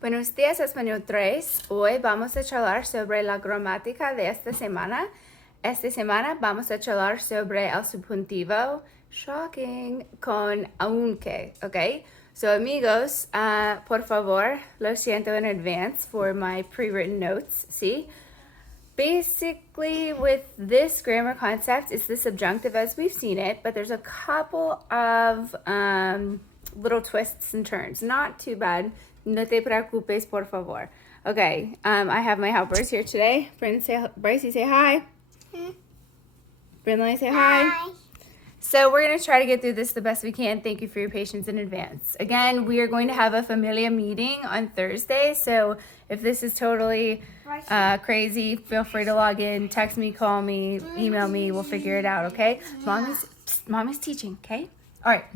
Buenos días, Español 3. Hoy vamos a charlar sobre la gramática de esta semana. Esta semana vamos a charlar sobre el subjuntivo, shocking, con aunque, ¿ok? So, amigos, por favor, lo siento in advance for my pre-written notes, ¿sí? Basically, with this grammar concept, it's the subjunctive as we've seen it, but there's a couple of little twists and turns. Not too bad. No te preocupes, por favor. Okay, I have my helpers here today. Brycey, say hi. Brindley, say hi. So we're going to try to get through this the best we can. Thank you for your patience in advance. Again, we are going to have a familia meeting on Thursday. So if this is totally crazy, feel free to log in, text me, call me, email me. We'll figure it out, okay? Mommy's teaching, okay? All right.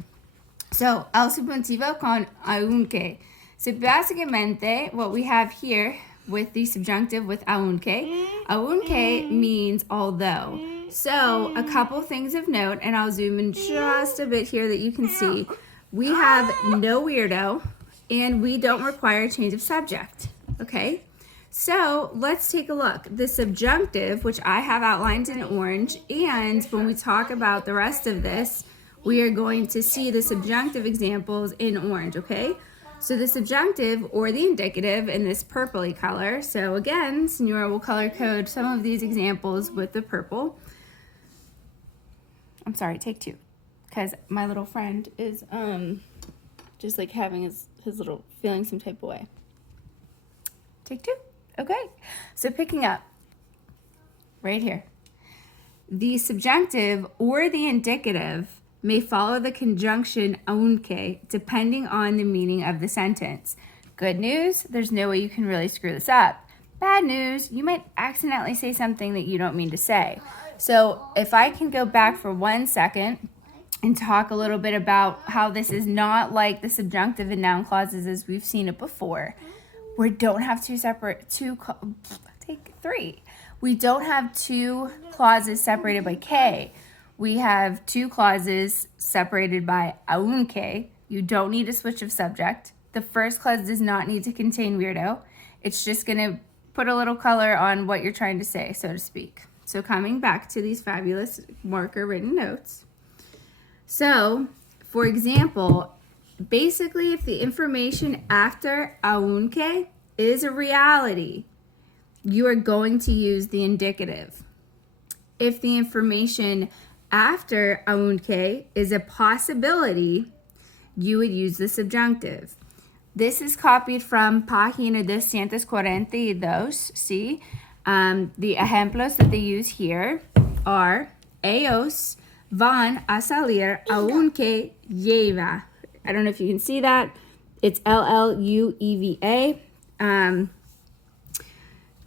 So, el subjuntivo con aunque. So básicamente, what we have here with the subjunctive with aunque means although. So a couple things of note, and I'll zoom in just a bit here that you can see. We have no weirdo, and we don't require a change of subject, okay? So let's take a look. The subjunctive, which I have outlined in orange, and when we talk about the rest of this, we are going to see the subjunctive examples in orange, okay? So the subjunctive or the indicative in this purpley color. So again, Senora will color code some of these examples with the purple. I'm sorry, take two, because my little friend is just like having his little feeling some type of way. Take two. Okay, so picking up right here. The subjunctive or the indicative may follow the conjunction aunque depending on the meaning of the sentence. Good news, there's no way you can really screw this up. Bad news, you might accidentally say something that you don't mean to say. So if I can go back for 1 second and talk a little bit about how this is not like the subjunctive and noun clauses as we've seen it before. We don't have We don't have two clauses separated by K. We have two clauses separated by aunque. You don't need a switch of subject. The first clause does not need to contain weirdo. It's just going to put a little color on what you're trying to say, so to speak. So coming back to these fabulous marker written notes. So, for example, basically if the information after aunque is a reality, you are going to use the indicative. If the information after aunque is a possibility, you would use the subjunctive. This is copied from página 242. See, the ejemplos that they use here are ellos van a salir aunque lleva. I don't know if you can see that. It's LLUEVA.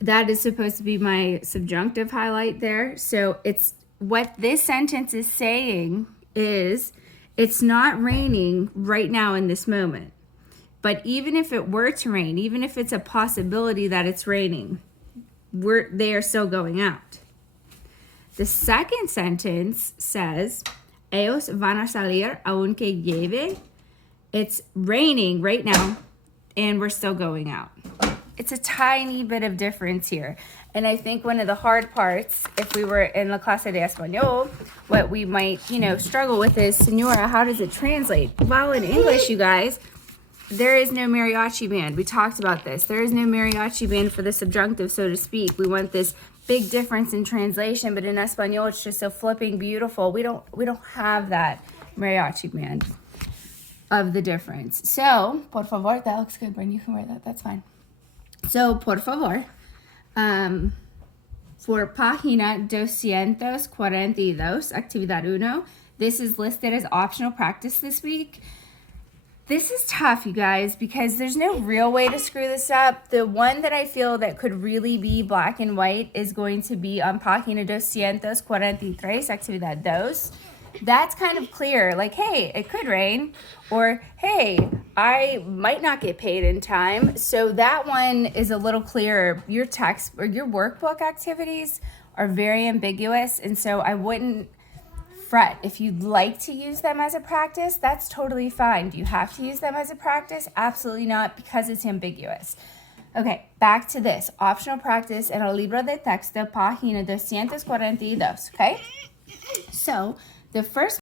That is supposed to be my subjunctive highlight there. So it's what this sentence is saying is it's not raining right now in this moment. But even if it were to rain, even if it's a possibility that it's raining, they are still going out. The second sentence says, ellos van a salir aunque llueve. It's raining right now, and we're still going out. It's a tiny bit of difference here. And I think one of the hard parts, if we were in La Clase de Español, what we might, struggle with is, Senora, how does it translate? Well, in English, you guys, there is no mariachi band. We talked about this. There is no mariachi band for the subjunctive, so to speak. We want this big difference in translation, but in Español, it's just so flipping beautiful. We don't have that mariachi band of the difference. So, por favor, that looks good, Bryn. You can wear that. That's fine. So, por favor, for página 242, actividad 1, this is listed as optional practice this week. This is tough, you guys, because there's no real way to screw this up. The one that I feel that could really be black and white is going to be on página 243, actividad 2. That's kind of clear, like, hey, it could rain, or hey, I might not get paid in time. So that one is a little clearer. Your text or your workbook activities are very ambiguous, and so I wouldn't fret. If you'd like to use them as a practice, that's totally fine. Do you have to use them as a practice? Absolutely not, because it's ambiguous. Okay, back to this. Optional practice en el libro de texto, página 242, okay? So, the first